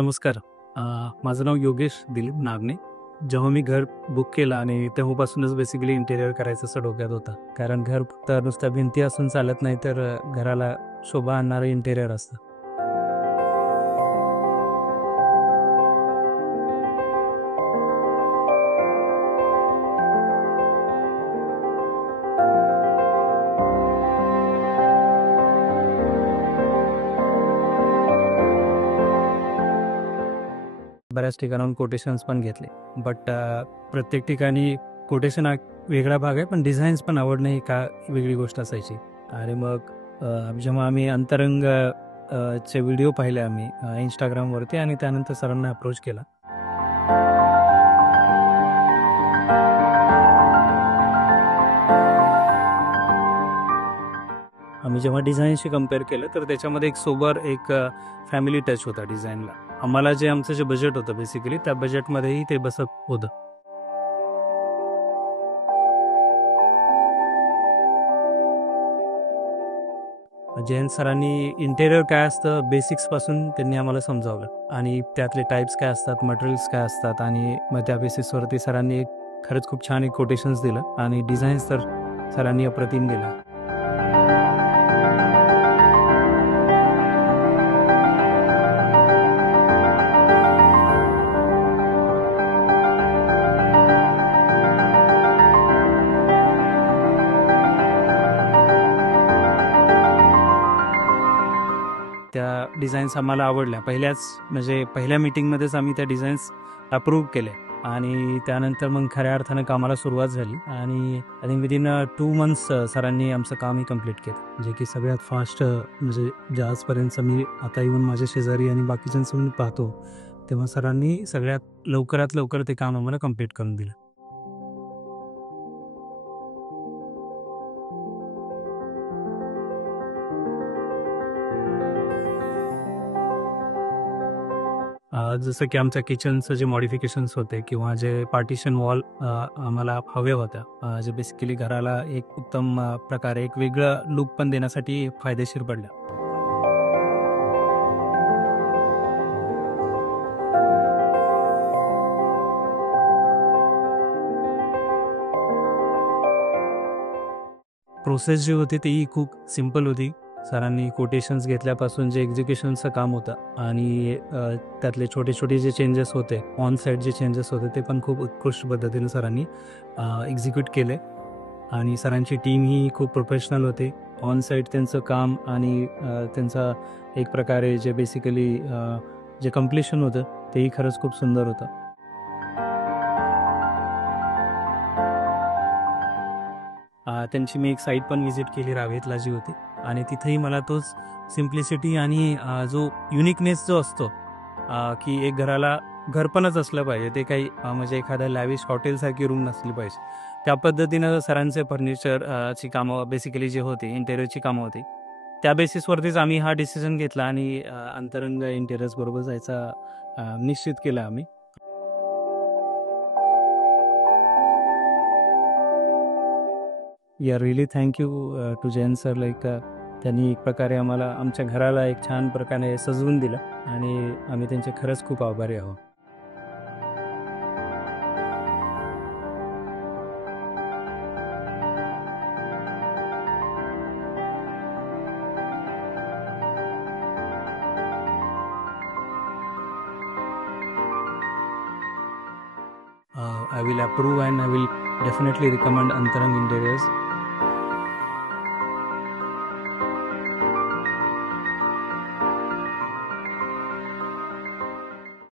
नमस्कार. माझं नाव योगेश दिलीप नागणे. जेव्हा मी घर बुक केलं आणि तेव्हापासूनच बेसिकली इंटेरियर करायचं असं डोक्यात होतं. कारण घर फक्त नुसत्या भिंती असून चालत नाही, तर घराला शोभा आणणारं इंटेरियर असतं. बऱ्याच ठिकाणाहून कोटेशन्स पण घेतले. बट प्रत्येक ठिकाणी कोटेशन हा वेगळा भाग आहे, पण डिझाईन्स पण आवडणं ही का वेगळी गोष्ट असायची. आणि मग जेव्हा आम्ही अंतरंग चे व्हिडिओ पाहिले आम्ही Instagramवरती, आणि त्यानंतर सरांना अप्रोच केला. आम्ही जेव्हा डिझाईनशी कम्पेअर केलं, तर त्याच्यामध्ये एक सोबर एक फॅमिली टच होता डिझाईनला. आम्हाला जे आमचं जे बजेट होतं बेसिकली, त्या बजेटमध्येही ते बसत होतं. जयंत सरांनी इंटेरियर काय असतं बेसिक्सपासून त्यांनी आम्हाला समजावलं, आणि त्यातले टाईप्स काय असतात, मटेरियल्स काय असतात, आणि मग त्या बेसिसवरती सरांनी खरंच खूप छान एक कोटेशन्स दिलं, आणि डिझाईन्स तर सरांनी अप्रतिम दिला. त्या डिझाईन्स आम्हाला आवडल्या. म्हणजे पहिल्या मीटिंगमध्येच आम्ही त्या डिझाईन्स अप्रूव्ह केले, आणि त्यानंतर मग खऱ्या अर्थानं कामाला सुरुवात झाली. आणि आय थिंक विदिन 2 मंथ्स सरांनी आमचं कामही कंप्लीट केलं, जे की सगळ्यात फास्ट, म्हणजे जे आजपर्यंत मी आता इव्हन माझ्या शेजारी आणि बाकीच्यांचं मी पाहतो, तेव्हा सरांनी सगळ्यात लवकरात लवकर ते काम आम्हाला कंप्लीट करून दिलं. जसं की आमच्या किचनचं जे मॉडिफिकेशन्स होते, किंवा जे पार्टिशन वॉल आम्हाला हवे होत्या, जे बेसिकली घराला एक उत्तम प्रकारे एक वेगळं लुक पण देण्यासाठी फायदेशीर पडल्या. प्रोसेस जी होती ती खूप सिंपल होती. सरांनी कोटेशन्स घेतल्यापासून जे एक्झिक्युशनचं काम होतं, आणि त्यातले छोटे छोटे जे चेंजेस होते, ऑन साईट जे चेंजेस होते, ते पण खूप उत्कृष्ट पद्धतीने सरांनी एक्झिक्यूट केले. आणि सरांची टीम ही खूप प्रोफेशनल होते. ऑन साईट त्यांचं काम आणि त्यांचा एक प्रकारे जे बेसिकली जे कम्प्लिशन होतं, तेही खरंच खूप सुंदर होतं. त्यांची मी एक साईट पण व्हिजिट केली, रावेतला जी होती, आणि तिथेही मला तोच सिम्प्लिसिटी आणि जो युनिकनेस जो असतो, की एक घराला घरपणच असलं पाहिजे, ते काही म्हणजे एखाद्या लॅविश हॉटेलसारखी रूम नसली पाहिजे. त्या पद्धतीनं सरांचे फर्निचर ची कामं बेसिकली जी होती, इंटेरियरची कामं होती, त्या बेसिसवरतीच आम्ही हा डिसिजन घेतला, आणि अंतरंग इंटेरियर्स बरोबर जायचा निश्चित केला आम्ही. या really thank you to Jain sir. त्यांनी एक प्रकारे आम्हाला आमच्या घराला एक छान प्रकारे सजवून दिलं, आणि आम्ही त्यांचे खरंच खूप आभारी आहोत. I will approve, and I will definitely recommend Antarang Interiors.